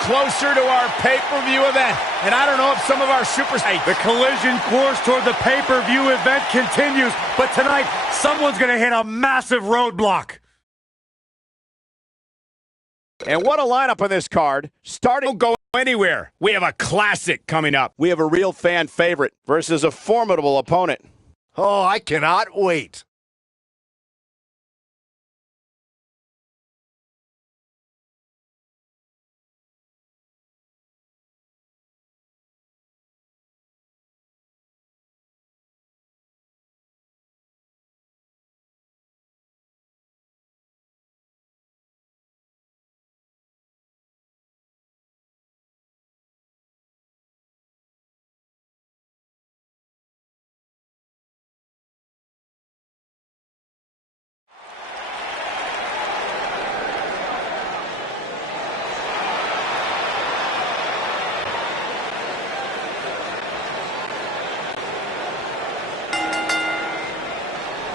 closer to our pay-per-view event, and I don't know if some of our superstars... The collision course toward the pay-per-view event continues, but tonight, someone's going to hit a massive roadblock. And what a lineup on this card. Starting to go anywhere. We have a classic coming up. We have a real fan favorite versus a formidable opponent. Oh, I cannot wait.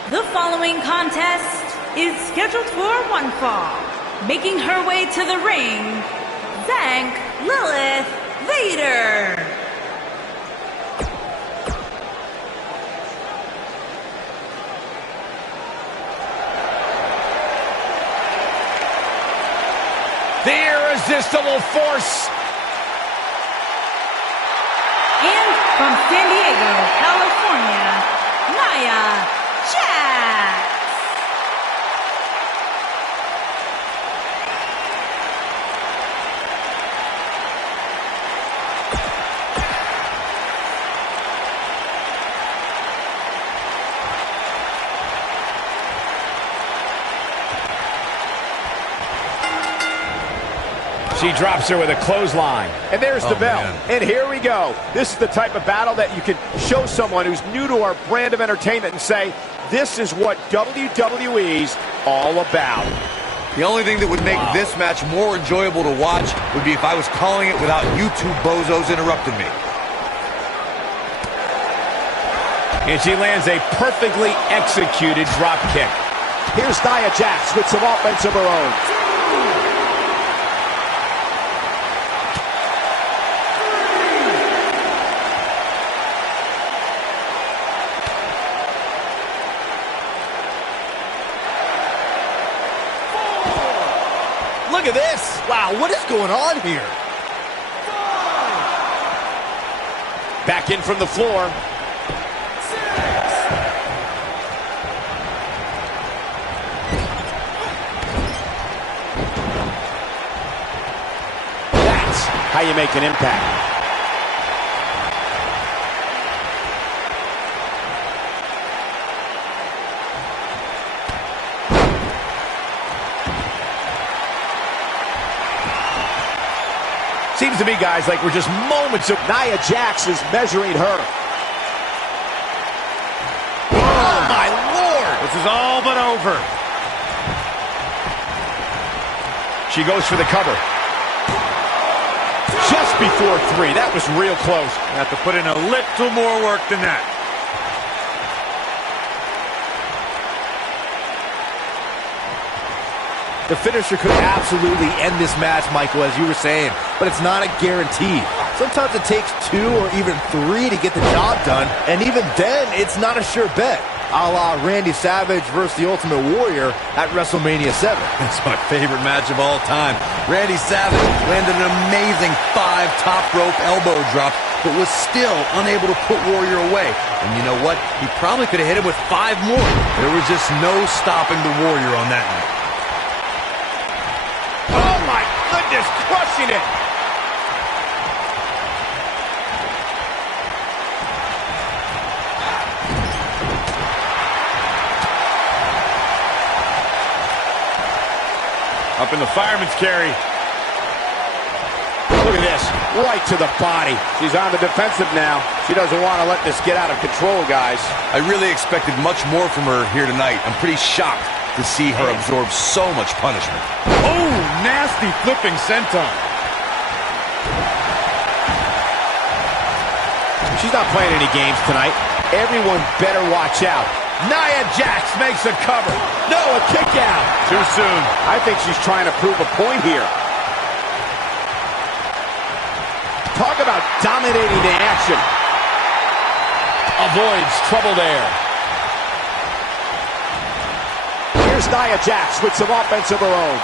The following contest is scheduled for one fall. Making her way to the ring, Zank Lilith Vader. The irresistible force. And from San Diego, California, Nia Jax. She drops her with a clothesline. And there's the bell. Man. And here we go. This is the type of battle that you can show someone who's new to our brand of entertainment and say, this is what WWE's all about. The only thing that would make this match more enjoyable to watch would be if I was calling it without you two bozos interrupting me. And she lands a perfectly executed drop kick. Here's Nia Jax with some offense of her own. Look at this! Wow, what is going on here? Back in from the floor. That's how you make an impact. Seems to me, guys, like we're just moments of... Nia Jax is measuring her. Oh, my Lord! This is all but over. She goes for the cover. Just before 3. That was real close. Have to put in a little more work than that. The finisher could absolutely end this match, Michael, as you were saying, but it's not a guarantee. Sometimes it takes 2 or even 3 to get the job done, and even then, it's not a sure bet. A la Randy Savage versus the Ultimate Warrior at WrestleMania 7. That's my favorite match of all time. Randy Savage landed an amazing 5 top rope elbow drop, but was still unable to put Warrior away. And you know what? He probably could have hit him with 5 more. There was just no stopping the Warrior on that night. Oh, my goodness, crushing it. Up in the fireman's carry. Look at this, right to the body. She's on the defensive now. She doesn't want to let this get out of control, guys. I really expected much more from her here tonight. I'm pretty shocked to see her absorb so much punishment. Oh, nasty flipping senton. She's not playing any games tonight. Everyone better watch out. Nia Jax makes a cover. No, a kick out. Too soon. I think she's trying to prove a point here. about dominating the action. Avoids trouble there. Here's Nia Jax with some offense of her own.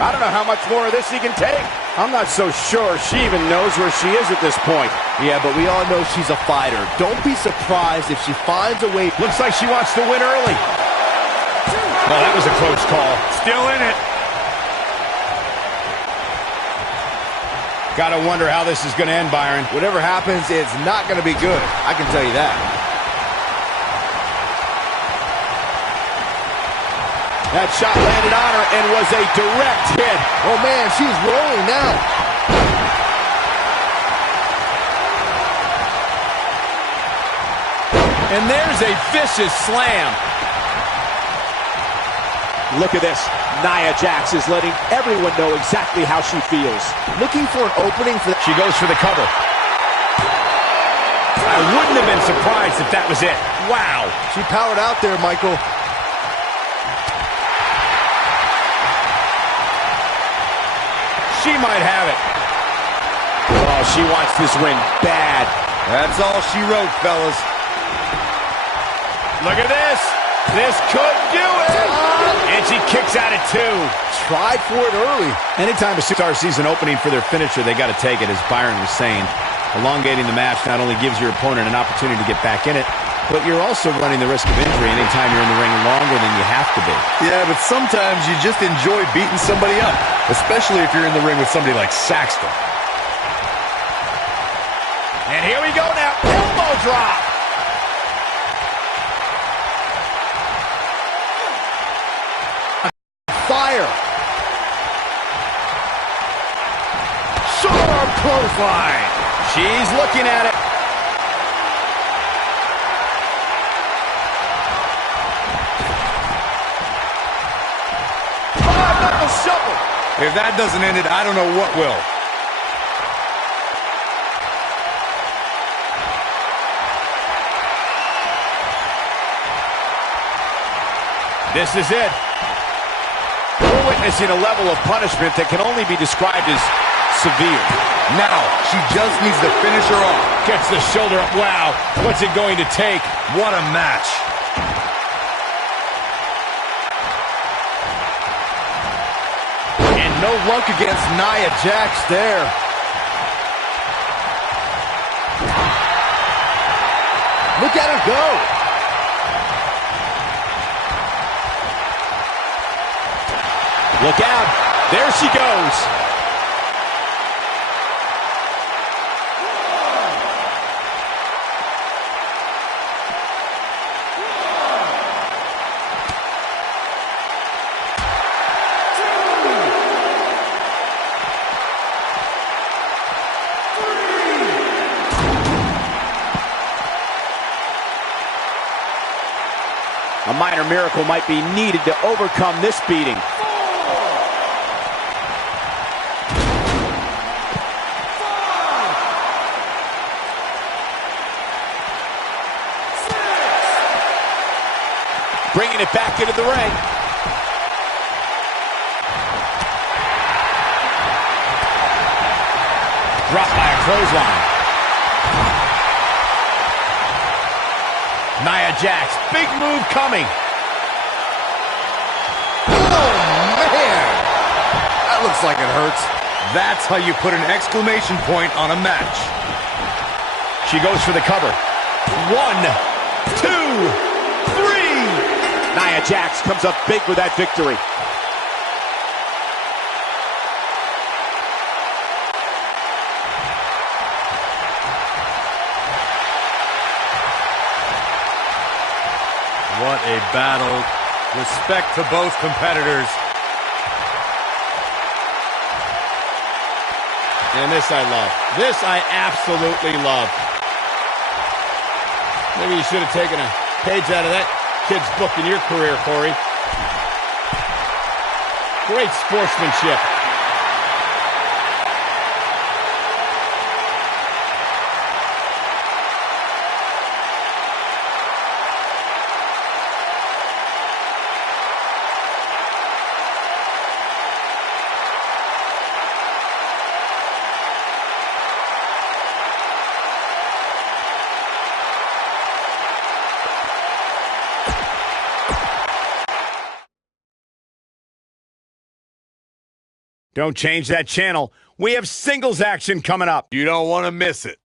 I don't know how much more of this he can take. I'm not so sure she even knows where she is at this point. Yeah, but we all know she's a fighter. Don't be surprised if she finds a way. Looks like she wants to win early. Well, that was a close call. Still in it. Gotta wonder how this is gonna end, Byron. Whatever happens, it's not going to be good. I can tell you that. That shot landed on her and was a direct hit. Oh, man, she's rolling now. And there's a vicious slam. Look at this. Nia Jax is letting everyone know exactly how she feels. Looking for an opening for... She goes for the cover. I wouldn't have been surprised if that was it. Wow. She powered out there, Michael. She might have it. Oh, she wants this win bad. That's all she wrote, fellas. Look at this. This could do it. And she kicks out at 2. Tried for it early. Anytime a superstar sees an opening for their finisher, they got to take it, as Byron was saying. Elongating the match not only gives your opponent an opportunity to get back in it, but you're also running the risk of injury anytime you're in the ring longer than you have to be. Yeah, but sometimes you just enjoy beating somebody up, especially if you're in the ring with somebody like Saxton. And here we go now. Elbow drop. Fire. Short clothesline. She's looking at it. If that doesn't end it, I don't know what will. This is it. We're witnessing a level of punishment that can only be described as severe. Now, she just needs to finish her off. Gets the shoulder up. Wow. What's it going to take? What a match. No luck against Nia Jax there. Look at her go. Look out. There she goes. A minor miracle might be needed to overcome this beating. Bringing it back into the ring. Dropped by a clothesline. Nia Jax, big move coming. Oh, man. That looks like it hurts. That's how you put an exclamation point on a match. She goes for the cover. 1, 2, 3. Nia Jax comes up big with that victory. What a battle. Respect to both competitors. And this I love. This I absolutely love. Maybe you should have taken a page out of that kid's book in your career, Corey. Great sportsmanship. Don't change that channel. We have singles action coming up. You don't want to miss it.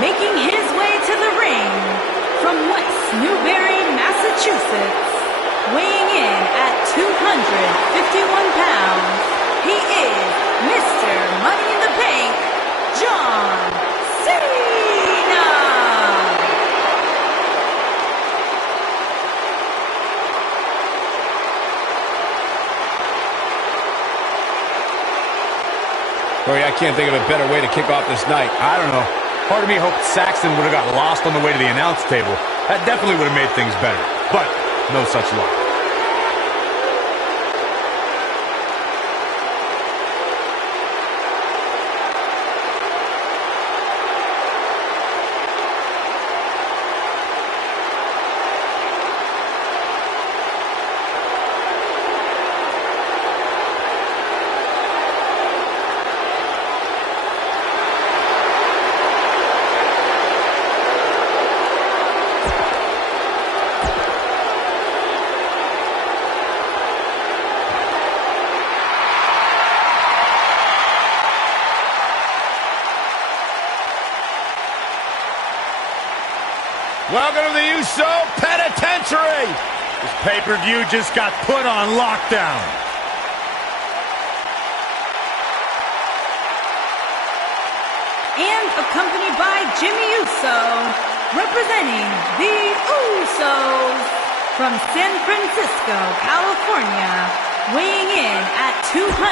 Making his way to the ring from West Newbury, Massachusetts, weighing in at 251 pounds, he is Mr. Money in the Bank, John Cena! Corey, I can't think of a better way to kick off this night. I don't know. Part of me hoped Saxton would have got lost on the way to the announce table. That definitely would have made things better. But no such luck. Welcome to the USO Penitentiary. This pay-per-view just got put on lockdown. And accompanied by Jimmy Uso, representing the Usos from San Francisco, California, weighing in at 228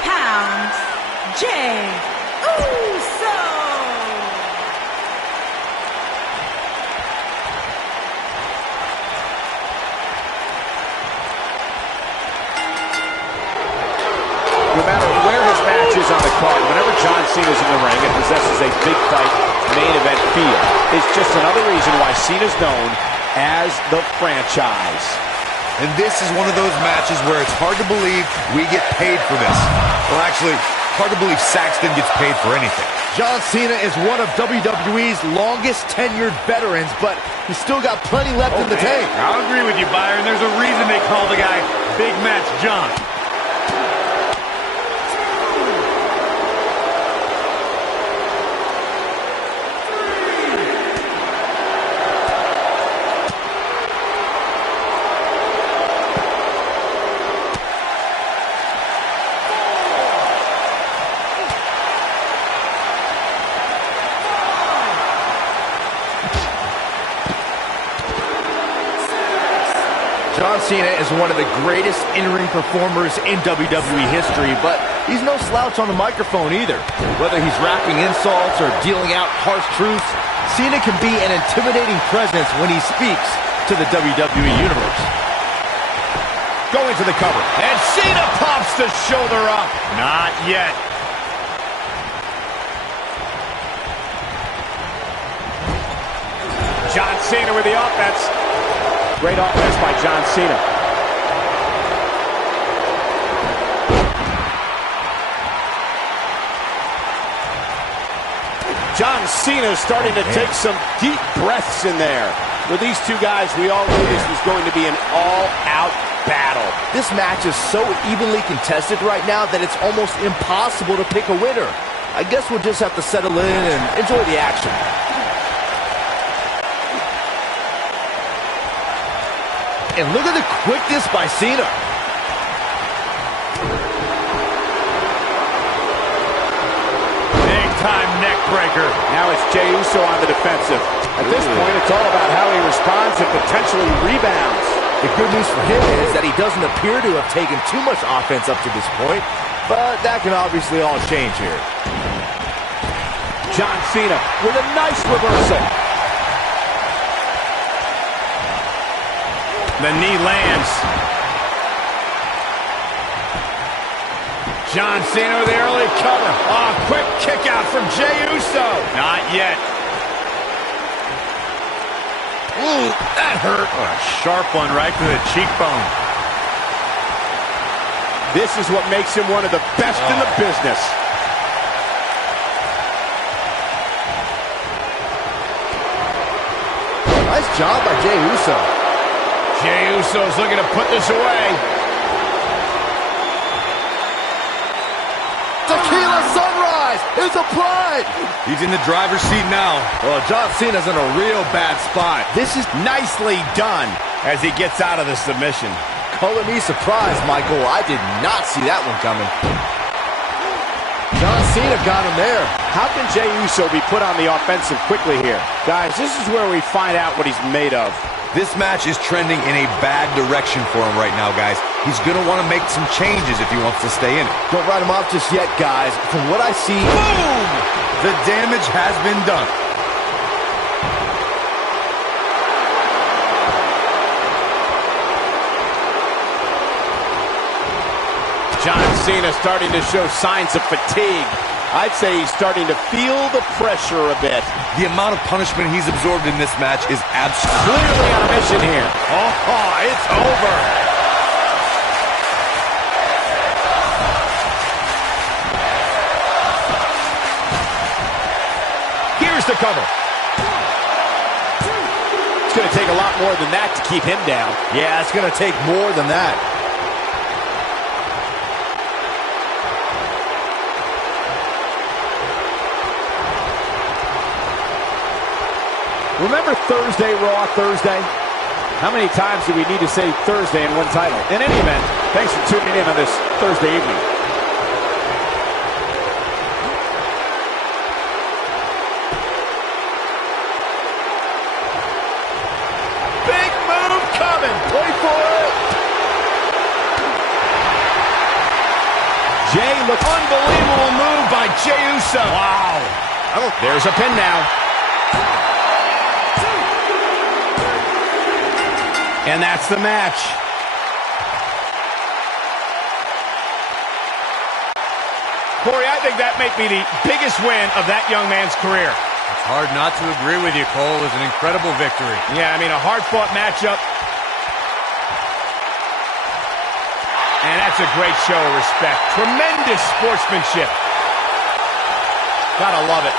pounds, Jey Uso! No matter where his match is on the card, whenever John Cena's in the ring and possesses a big fight main event feel, it's just another reason why Cena's known as the franchise. And this is one of those matches where it's hard to believe we get paid for this. Well, actually, hard to believe Saxton gets paid for anything. John Cena is one of WWE's longest tenured veterans, but he's still got plenty left in the tank. I'll agree with you, Byron. There's a reason they call the guy Big Match John. John Cena is one of the greatest in-ring performers in WWE history, but he's no slouch on the microphone either. Whether he's rapping insults or dealing out harsh truths, Cena can be an intimidating presence when he speaks to the WWE Universe. Going to the cover. And Cena pops the shoulder up. Not yet. John Cena with the offense. Great offense by John Cena. John Cena is starting to take some deep breaths in there. With these two guys, we all knew this was going to be an all-out battle. This match is so evenly contested right now that it's almost impossible to pick a winner. I guess we'll just have to settle in and enjoy the action. And look at the quickness by Cena. big-time neck breaker. Now it's Jey Uso on the defensive. At this point, it's all about how he responds and potentially rebounds. The good news for him is that he doesn't appear to have taken too much offense up to this point, but that can obviously all change here. John Cena with a nice reversal. The knee lands. John Cena with the early cover. Oh, quick kick out from Jey Uso. Not yet. Ooh, that hurt. Oh, a sharp one right to the cheekbone. This is what makes him one of the best in the business. Nice job by Jey Uso. Jey Uso's looking to put this away. Tequila Sunrise is applied. He's in the driver's seat now. Well, John Cena's in a real bad spot. This is nicely done as he gets out of the submission. Color me surprised, Michael. I did not see that one coming. John Cena got him there. How can Jey Uso be put on the offensive quickly here? Guys, this is where we find out what he's made of. This match is trending in a bad direction for him right now, guys. He's going to want to make some changes if he wants to stay in it. Don't write him off just yet, guys. From what I see... Boom! The damage has been done. John Cena starting to show signs of fatigue. I'd say he's starting to feel the pressure a bit. The amount of punishment he's absorbed in this match is absolutely Clearly on a mission here. Oh, it's over. Here's the cover. It's going to take a lot more than that to keep him down. Yeah, it's going to take more than that. Remember Thursday, Raw Thursday? How many times do we need to say Thursday in one title? In any event, thanks for tuning in on this Thursday evening. Big move coming. Wait for it. Jey looks unbelievable move by Jey Uso. Wow. There's a pin now. And that's the match. Corey, I think that may be the biggest win of that young man's career. It's hard not to agree with you, Cole. It was an incredible victory. Yeah, I mean, a hard-fought matchup. And that's a great show of respect. Tremendous sportsmanship. Gotta love it.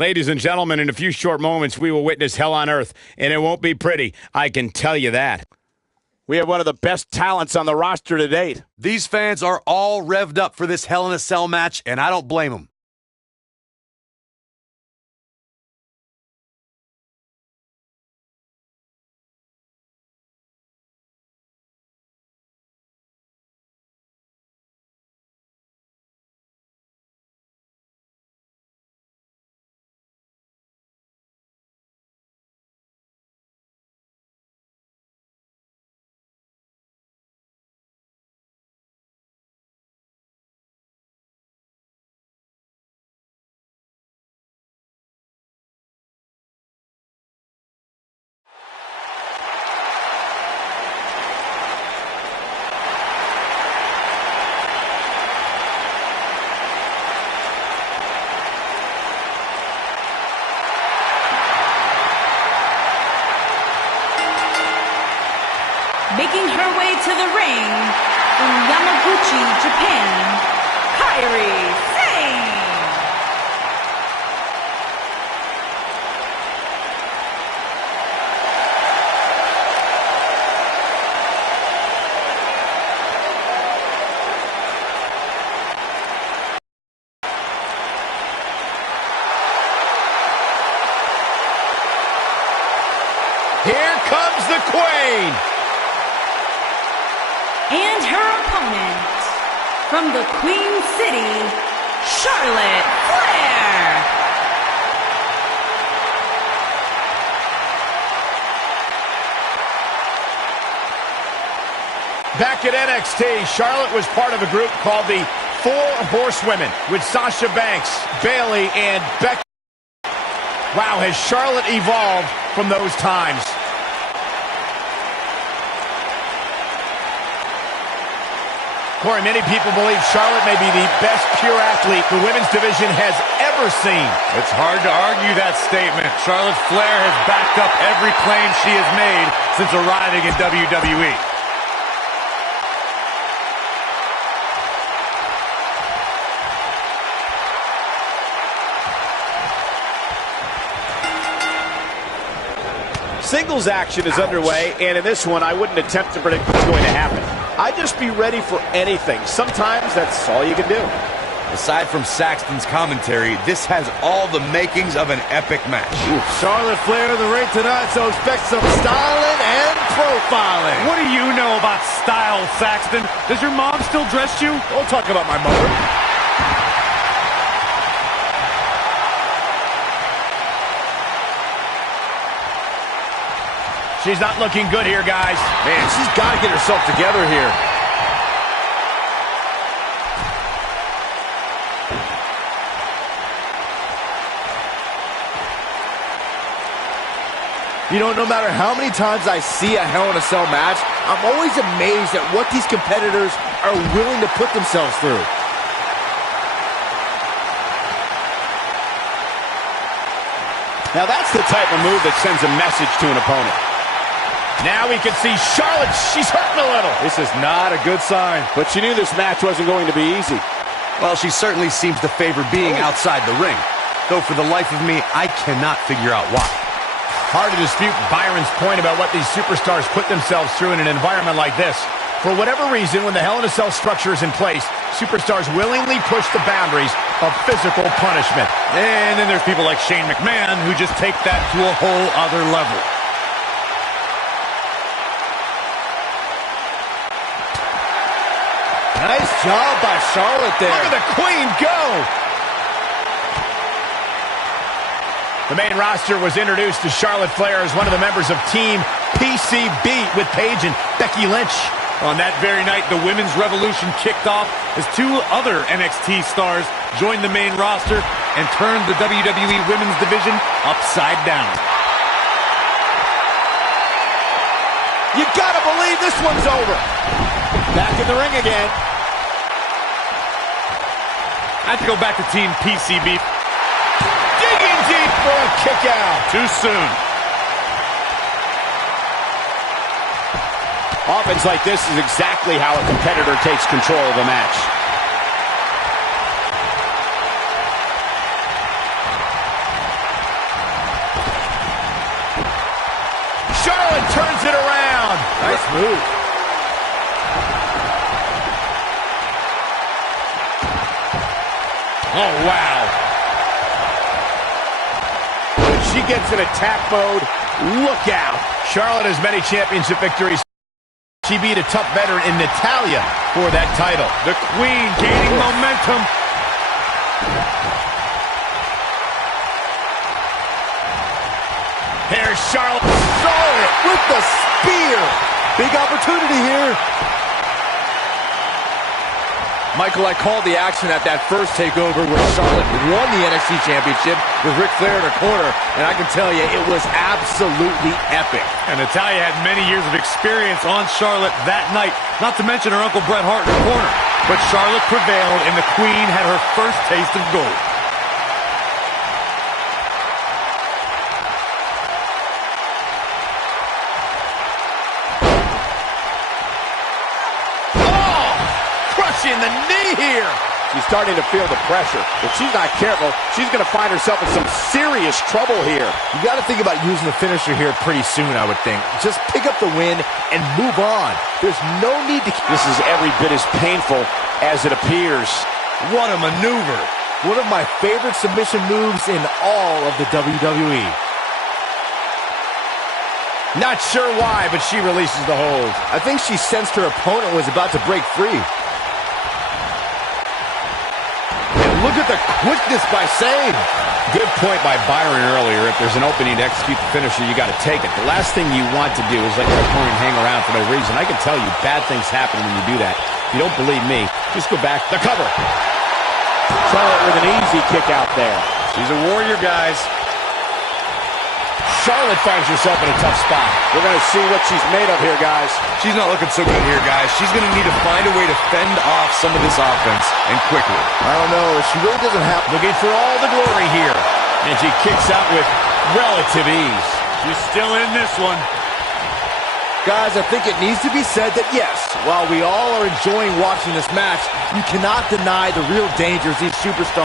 Ladies and gentlemen, in a few short moments, we will witness hell on earth, and it won't be pretty. I can tell you that. We have one of the best talents on the roster to date. These fans are all revved up for this Hell in a Cell match, and I don't blame them. Making her way to the ring from Yamaguchi, Japan, Kairi Sane. Here comes the Queen. And her opponent, from the Queen City, Charlotte Flair. Back at NXT, Charlotte was part of a group called the Four Horsewomen with Sasha Banks, Bayley, and Becky. Wow, has Charlotte evolved from those times? Corey, many people believe Charlotte may be the best pure athlete the women's division has ever seen. It's hard to argue that statement. Charlotte Flair has backed up every claim she has made since arriving in WWE. Singles action is underway, and in this one, I wouldn't attempt to predict what's going to happen. I'd just be ready for anything. Sometimes that's all you can do. Aside from Saxton's commentary, this has all the makings of an epic match. Charlotte Flair in the ring tonight, so expect some styling and profiling. What do you know about style, Saxton? Does your mom still dress you? Don't talk about my mother. She's not looking good here, guys. Man, she's got to get herself together here. You know, no matter how many times I see a Hell in a Cell match, I'm always amazed at what these competitors are willing to put themselves through. Now that's the type of move that sends a message to an opponent. Now we can see Charlotte. She's hurting a little. This is not a good sign. But she knew this match wasn't going to be easy. Well, she certainly seems to favor being outside the ring. Though for the life of me, I cannot figure out why. Hard to dispute Byron's point about what these superstars put themselves through in an environment like this. For whatever reason, when the Hell in a Cell structure is in place, superstars willingly push the boundaries of physical punishment. And then there's people like Shane McMahon who just take that to a whole other level. Nice job by Charlotte there. Look at the Queen go! The main roster was introduced to Charlotte Flair as one of the members of Team PCB with Paige and Becky Lynch. On that very night, the Women's Revolution kicked off as two other NXT stars joined the main roster and turned the WWE Women's Division upside down. You gotta believe this one's over. Back in the ring again. I have to go back to Team PCB. Digging deep for a kick out. Too soon. Offense like this is exactly how a competitor takes control of a match. Charlotte turns it around. Nice move. Oh, wow. When she gets in attack mode, look out. Charlotte has many championship victories. She beat a tough veteran in Natalya for that title. The Queen gaining momentum. Here's Charlotte. Charlotte with the spear. Big opportunity here. Michael, I called the action at that first takeover where Charlotte won the NXT Championship with Ric Flair in her corner, and I can tell you it was absolutely epic. And Natalya had many years of experience on Charlotte that night, not to mention her Uncle Bret Hart in her corner. But Charlotte prevailed, and the Queen had her first taste of gold. In the knee here. She's starting to feel the pressure. If she's not careful, she's going to find herself in some serious trouble here. You got to think about using the finisher here pretty soon, I would think. Just pick up the win and move on. There's no need to... This is every bit as painful as it appears. What a maneuver. One of my favorite submission moves in all of the WWE. Not sure why, but she releases the hold. I think she sensed her opponent was about to break free. And look at the quickness by Sane. Good point by Byron earlier. If there's an opening to execute the finisher, you got to take it. The last thing you want to do is let your opponent hang around for no reason. I can tell you bad things happen when you do that. If you don't believe me, just go back. The cover. Charlotte with an easy kick out there. She's a warrior, guys. Charlotte finds herself in a tough spot. We're going to see what she's made of here, guys. She's not looking so good here, guys. She's going to need to find a way to fend off some of this offense, and quickly. I don't know. She really doesn't have... Looking for all the glory here. And she kicks out with relative ease. She's still in this one. Guys, I think it needs to be said that, yes, while we all are enjoying watching this match, you cannot deny the real dangers these superstars